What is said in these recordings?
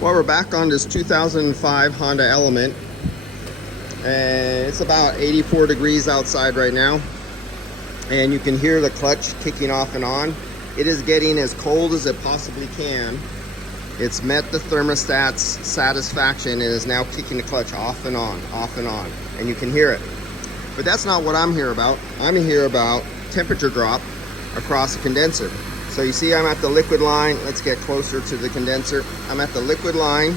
Well, we're back on this 2005 Honda Element, and it's about 84 degrees outside right now, and you can hear the clutch kicking off and on. It is getting as cold as it possibly can. It's met the thermostat's satisfaction and is now kicking the clutch off and on, and you can hear it. But that's not what I'm here about. I'm here about temperature drop across the condenser. So you see I'm at the liquid line. Let's get closer to the condenser. I'm at the liquid line.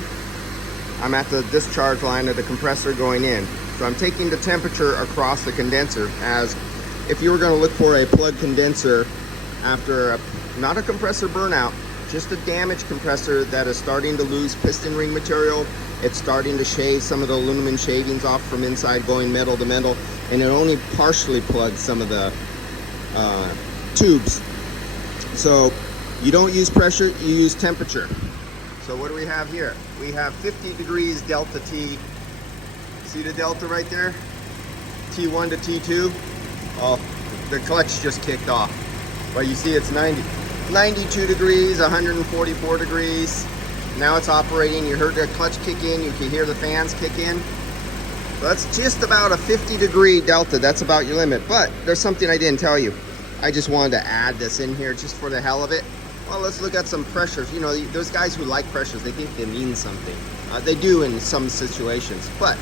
I'm at the discharge line of the compressor going in. So I'm taking the temperature across the condenser as if you were going to look for a plug condenser after not a compressor burnout, just a damaged compressor that is starting to lose piston ring material. It's starting to shave some of the aluminum shavings off from inside, going metal to metal, and it only partially plugs some of the tubes. So you don't use pressure, you use temperature. So what do we have here? We have 50 degrees delta T. See the delta right there? T1 to T2. Oh, the clutch just kicked off. But you see it's 92 degrees, 144 degrees. Now it's operating. You heard the clutch kick in. You can hear the fans kick in. So that's just about a 50 degree delta. That's about your limit. But there's something I didn't tell you. I just wanted to add this in here just for the hell of it. Well, let's look at some pressures. You know, there's guys who like pressures. They think they mean something. They do in some situations. But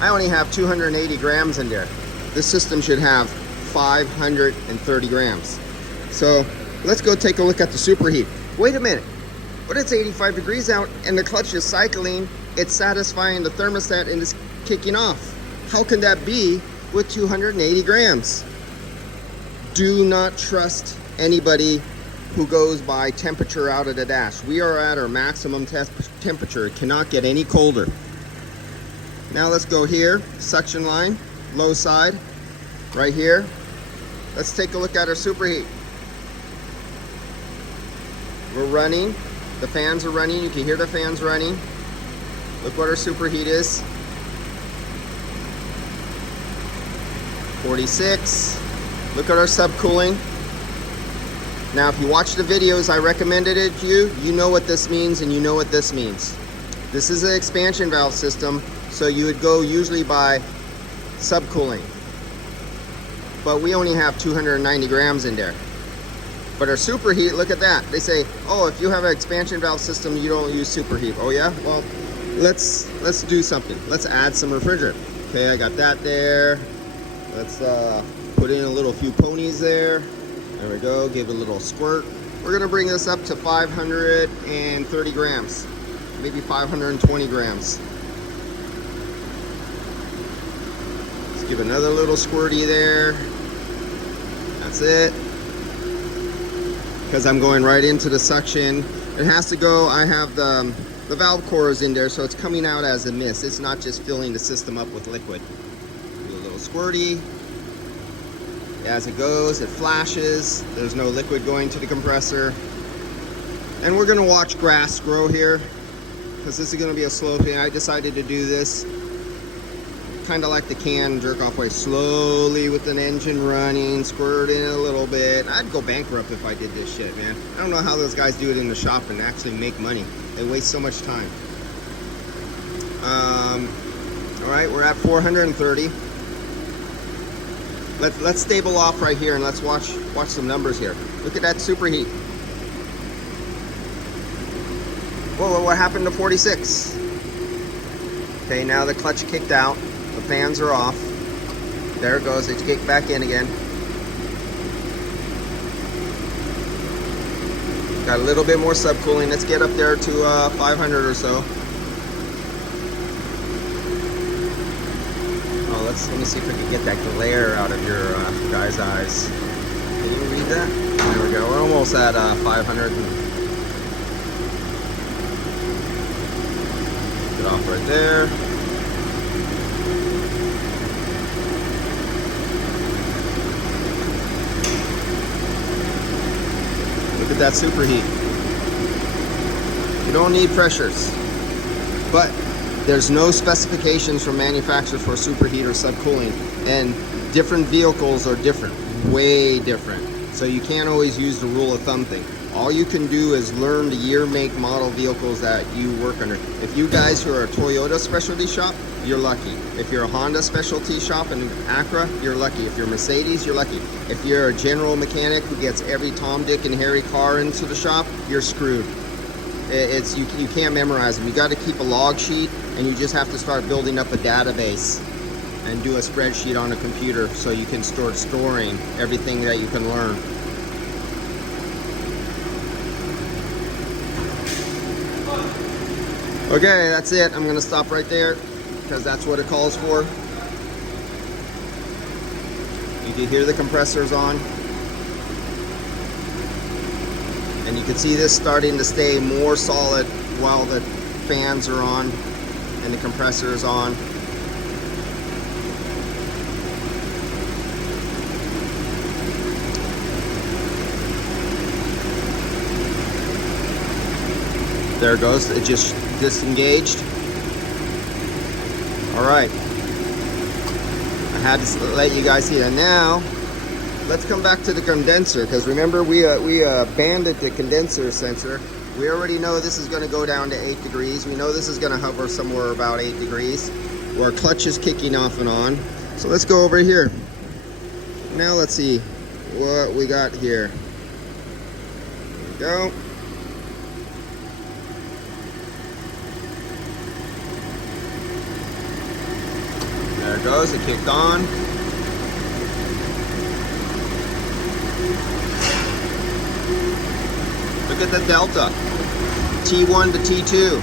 I only have 280 grams in there. This system should have 530 grams. So let's go take a look at the superheat. Wait a minute. But it's 85 degrees out and the clutch is cycling. It's satisfying the thermostat and it's kicking off. How can that be with 280 grams? Do not trust anybody who goes by temperature out of the dash. We are at our maximum temperature. It cannot get any colder. Now let's go here, suction line, low side, right here. Let's take a look at our superheat. We're running, the fans are running, you can hear the fans running. Look what our superheat is. 46. Look at our subcooling. Now, if you watch the videos I recommended it to you, you know what this means and you know what this means. This is an expansion valve system, so you would go usually by subcooling. But we only have 290 grams in there. But our superheat, look at that. They say, oh, if you have an expansion valve system, you don't use superheat. Oh yeah? Well, let's do something. Let's add some refrigerant. Okay, I got that there. Let's put in a little few ponies there. There we go, give it a little squirt. We're gonna bring this up to 530 grams, maybe 520 grams. Let's give another little squirty there. That's it. Because I'm going right into the suction. It has to go, I have the valve cores in there, so it's coming out as a mist. It's not just filling the system up with liquid. Do a little squirty. As it goes, it flashes. There's no liquid going to the compressor. And we're gonna watch grass grow here because this is gonna be a slow thing. I decided to do this kind of like the can jerk off way, slowly with an engine running, squirt in a little bit. I'd go bankrupt if I did this shit, man. I don't know how those guys do it in the shop and actually make money. They waste so much time. All right, we're at 430. Let's stable off right here and let's watch some numbers here. Look at that superheat. Whoa, what happened to 46? Okay, now the clutch kicked out. The fans are off. There it goes, it's kicked back in again. Got a little bit more subcooling. Let's get up there to 500 or so. Let me see if I can get that glare out of your guy's eyes. Can you read that? There we go. We're almost at 500. Get off right there. Look at that superheat. You don't need pressures, but there's no specifications from manufacturers for superheat or subcooling, and different vehicles are different, way different. So you can't always use the rule of thumb thing. All you can do is learn the year, make, model vehicles that you work under. If you guys who are a Toyota specialty shop, you're lucky. If you're a Honda specialty shop and Acura, you're lucky. If you're Mercedes, you're lucky. If you're a general mechanic who gets every Tom, Dick, and Harry car into the shop, you're screwed. You can't memorize them. You got to keep a log sheet, and you just have to start building up a database and do a spreadsheet on a computer so you can start storing everything that you can learn. Okay, that's it. I'm going to stop right there because that's what it calls for. You can hear the compressors on. And you can see this starting to stay more solid while the fans are on and the compressor is on. There it goes. It just disengaged. All right. I had to let you guys see that. Now, let's come back to the condenser, because remember we abandoned the condenser sensor. We already know this is going to go down to 8 degrees. We know this is going to hover somewhere about 8 degrees, where our clutch is kicking off and on. So let's go over here. Now let's see what we got here. There we go. There it goes, it kicked on. Look at the delta, T1 to T2.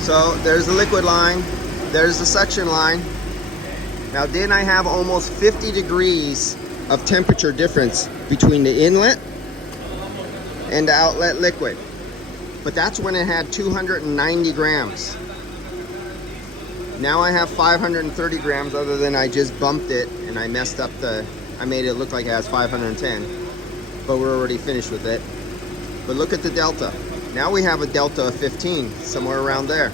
So there's the liquid line, there's the suction line. Now then I have almost 50 degrees of temperature difference between the inlet and the outlet liquid. But that's when it had 290 grams. Now I have 530 grams, other than I just bumped it and I messed up I made it look like it has 510. But we're already finished with it. But look at the delta. Now we have a delta of 15, somewhere around there.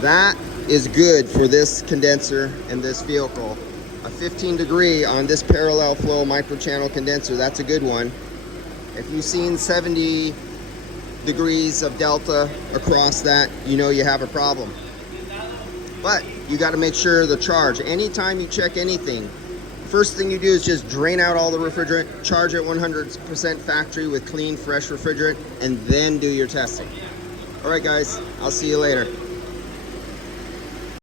That is good for this condenser and this vehicle. A 15 degree on this parallel flow microchannel condenser, that's a good one. If you've seen 70 degrees of delta across that, you know you have a problem. But you got to make sure the charge, anytime you check anything, first thing you do is just drain out all the refrigerant, charge it 100% factory with clean, fresh refrigerant, and then do your testing. All right, guys, I'll see you later.